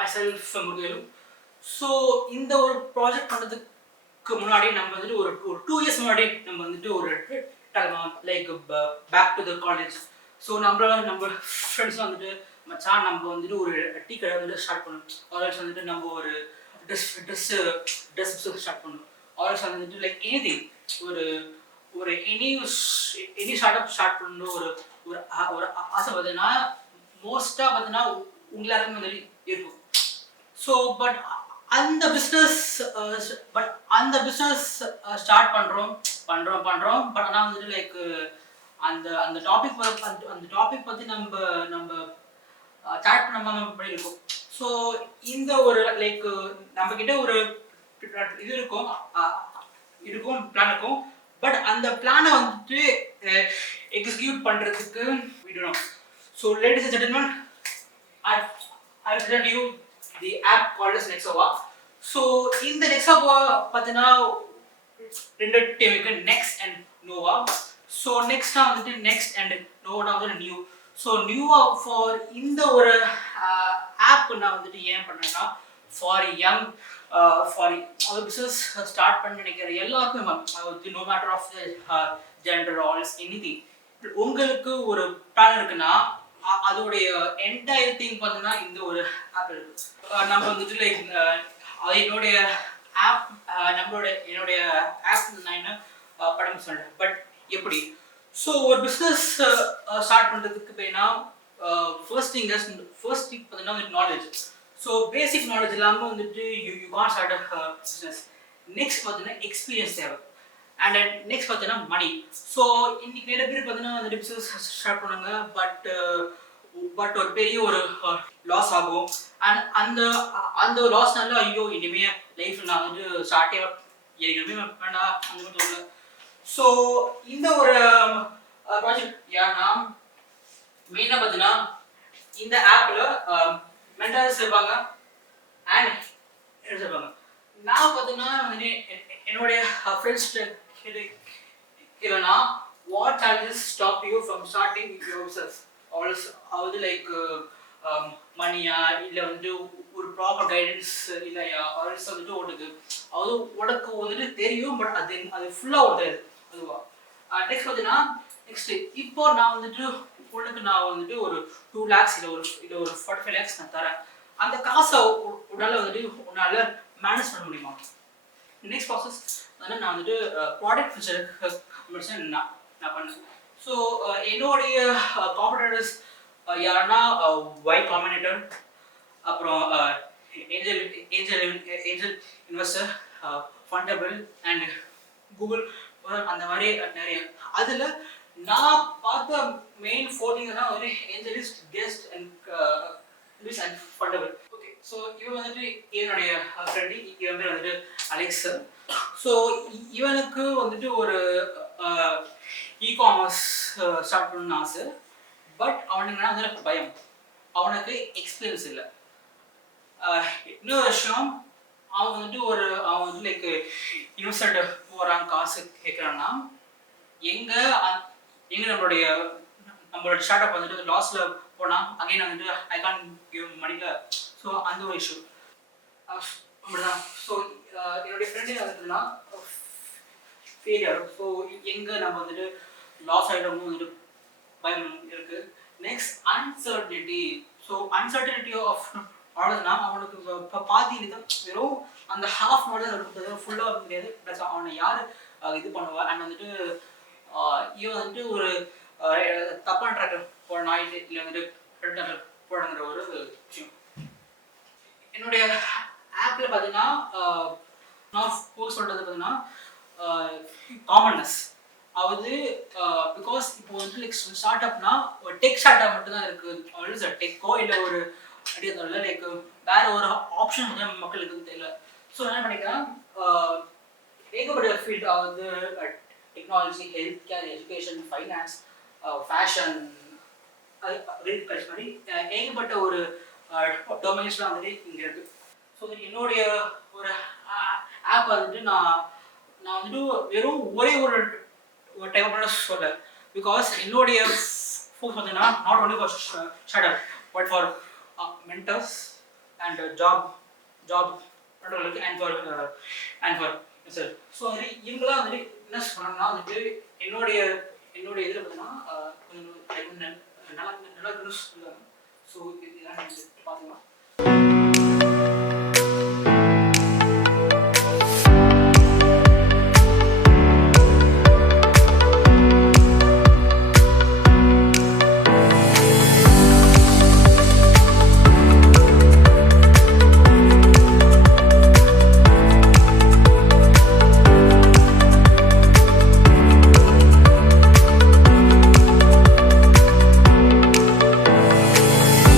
myself Murgelu. So இந்த ஒரு project பண்ணுறதுக்கு முன்னாடி நம்ம வந்துட்டு ஒரு 2 இயர்ஸ் முன்னாடி நம்ம வந்துட்டு ஒரு like back to the college. So நம்ம ஃப்ரெண்ட்ஸ்லாம் வந்துட்டு மச்சான் நம்ம வந்துட்டு ஒரு டீ கடை வந்துட்டு ஸ்டார்ட் பண்ணணும், ஆல்ரெடி வந்துட்டு நம்ம ஒரு ட்ரெஸ் ஸ்டார்ட் பண்ணணும், ஆல்ரெடி வந்துட்டு லைக் எனிதிங் ஒரு ஒரு எனி ஸ்டார்ட் பண்ணணும் ஒரு ஒரு ஒரு ஆசை பார்த்தீங்கன்னா மோஸ்ட்டாக பார்த்தீங்கன்னா எல்லாருக்கும் வந்துட்டு இருக்கும். ஸோ அந்த பிஸ்னஸ் ஸ்டார்ட் பண்ணுறோம் பட் ஆனால் வந்துட்டு லைக் அந்த அந்த டாபிக் பற்றி நம்ம ஸ்டார்ட் பண்ணாமல் பண்ணியிருக்கோம். ஸோ இந்த ஒரு லைக் நம்மக்கிட்ட ஒரு இது இருக்கும் பிளான் இருக்கும், பட் அந்த பிளானை வந்துட்டு எக்ஸிக்யூட் பண்ணுறதுக்கு விடணும். So ladies and gentlemen, I'll present you the app called as Nexova. So in the Nexova pathina rendu team ku next and nova. So next na vandu next and nova na vandu new. So new for இந்த ஒரு app na vandu ஏன் பண்ணேன்னா for young for our business start பண்ண நினைக்கிற எல்லாருக்கும் no matter of the gender or anything, உங்களுக்கு ஒரு plan இருக்குன்னா அதோடைய என்டையர் திங் பார்த்தீங்கன்னா இந்த ஒரு ஆப் இருக்கு. நம்ம வந்துட்டு லைக் என்னுடைய ஆப் என்னுடைய ஆப் நான் என்ன படம் சொல்கிறேன், பட் எப்படி ஸோ ஒரு பிஸ்னஸ் ஸ்டார்ட் பண்ணுறதுக்கு போயின்னா ஃபர்ஸ்ட் திங் பார்த்தீங்கன்னா நாலேஜ். ஸோ பேசிக் நாலேஜ் இல்லாமல் வந்துட்டு you can start business. Next பார்த்தீங்கன்னா எக்ஸ்பீரியன்ஸ் தேவை, அண்ட் நெக்ஸ்ட் பார்த்தீங்கன்னா மணி. ஸோ இன்னைக்கு நிறைய பேர் பார்த்தீங்கன்னா அந்த பிஸ்னஸ் ஸ்டார்ட் பண்ணாங்க, பட் ஒரு பெரிய ஒரு லாஸ் ஆகும். அண்ட் அந்த லாஸ்னால ஐயோ இனிமே லைஃப் நான் வந்து ஸ்டார்ட்டே எதுவுமே வேண்டாம் அந்த மாதிரி தோணல. ஸோ இந்த ஒரு ப்ராஜெக்ட் ஏன்னா மெயினாக பார்த்தீங்கன்னா இந்த ஆப்பில் மென்டர்ஸ் இருப்பாங்க அண்ட் இருப்பாங்க. நான் பார்த்தீங்கன்னா வந்து என்னுடைய ஃப்ரெண்ட்ஸ் இல்லைன்னா what charges stop you from starting your business Alps அதாவது லைக் மணியா இல்லை வந்து ஒரு ப்ராப்பர் கைடன்ஸ் இல்லையா ஆல்ஸ் வந்துட்டு உனக்கு வந்துட்டு தெரியும், பட் அது ஃபுல்லாக ஓடுது அதுவா. நெக்ஸ்ட் பார்த்தீங்கன்னா நெக்ஸ்ட் இப்போ நான் வந்துட்டு உனக்கு நான் வந்துட்டு ஒரு 2 lakhs இல்லை ஒரு 45 lakhs நான் தரேன். அந்த காசை உன்னால் மேனேஜ் பண்ண முடியுமா? நெக்ஸ்ட் ப்ராசஸ் வந்து நான் வந்துட்டு ப்ராடக்ட் ஃபீச்சருக்கு நான் பண்ணேன். ஸோ என்னுடைய காம்படிட்டர்ஸ் யாருன்னா ஒய் காம்பினேட்டர், அப்புறம் ஏஞ்சல் இன்வெஸ்டர், ஃபண்டபிள் அண்ட் கூகுள், அந்த மாதிரி நிறைய. அதில் நான் பார்த்த மெயின் 4 things தான் வந்து ஏஞ்சலிஸ்ட், கெஸ்ட் அண்ட் ஃபண்டபிள். ஓகே, ஸோ இவன் வந்துட்டு என்னுடைய ஃப்ரெண்டு, இவன் பேர் வந்துட்டு அலெக்ஸ். ஸோ இவனுக்கு வந்துட்டு ஒரு இ-காமர்ஸ் ஸ்டார்ட் பண்ணணும்னு ஆசை, பட் அவனுக்கு வந்து பயம், அவனுக்கு எக்ஸ்பீரியன்ஸ் இல்லை. இன்னொரு வருஷம் அவன் வந்துட்டு லைக் யூனிவர்சிட்டி போகிறான், காசு கேட்குறான்னா எங்கே நம்மளோட ஸ்டார்ட் அப் வந்துட்டு லாஸில் போனால் அகைன் வந்துட்டு ஐ கான் கிவ் மணியில். ஸோ அந்த ஒரு இஷ்யூ அப்படிதான். ஸோ என்னுடைய ஃப்ரெண்டு வந்துட்டுனா ஃபெயிலியர். ஸோ எங்கே நம்ம வந்துட்டு லாஸ் ஆகிடும் வந்துட்டு பயம் இருக்குது. Next uncertainty. So uncertainty off ஆனதுன்னா அவனுக்கு இப்போ பாதி தான் வெறும் அந்த ஹாஃப் மாடல் இருக்குது, ஃபுல்லாக முடியாது. ப்ளஸ் அவனை யார் இது பண்ணுவா அண்ட் வந்துட்டு இவன் வந்துட்டு ஒரு தப்பான ட்ராக்டர் போடணும் இல்லை வந்துட்டு ட்ராக்டர் போடணுங்கிற ஒரு விஷயம். என்னுடைய ஆப்பில் பார்த்தீங்கன்னா நான் போஸ்ட் சொல்கிறது பார்த்தீங்கன்னா காமன்னஸ் அதாவது பிகாஸ் இப்போ வந்து லைக் ஸ்டார்ட் அப்னா ஒரு டெக் ஸ்டார்ட் அப் மட்டும் தான் இருக்குது, டெக்கோ இல்லை ஒரு ஐடியா தெரியல, லைக் வேற ஒரு ஆப்ஷன் வந்து மக்களுக்கு தெரியல. ஸோ என்ன பண்ணிக்கிறேன், ஏகப்பட்ட ஃபீல்ட் அதாவது technology, health care, education, finance, fashion, agriculture மாதிரி ஏகப்பட்ட ஒரு டொமைன்ஸ்லாம் வந்துட்டு இங்கே இருக்குது. ஸோ என்னுடைய ஒரு ஆப் வந்துட்டு நான் வந்துட்டு வெறும் ஒரே ஒரு டைப் சொல்ல, பிகாஸ் என்னுடைய ஃபோக்கஸ் பார்த்தீங்கன்னா not only for start up but for mentors and job பண்ணுறவங்களுக்கு and for சார். ஸோ வந்து இவங்களாம் வந்துட்டு என்ன சொன்னாங்கன்னா வந்துட்டு என்னுடைய இதில் பார்த்தீங்கன்னா கொஞ்சம் நல்லா இருக்குன்னு சொல்லுவாங்க. ஸோ இதெல்லாம் பார்த்தீங்கன்னா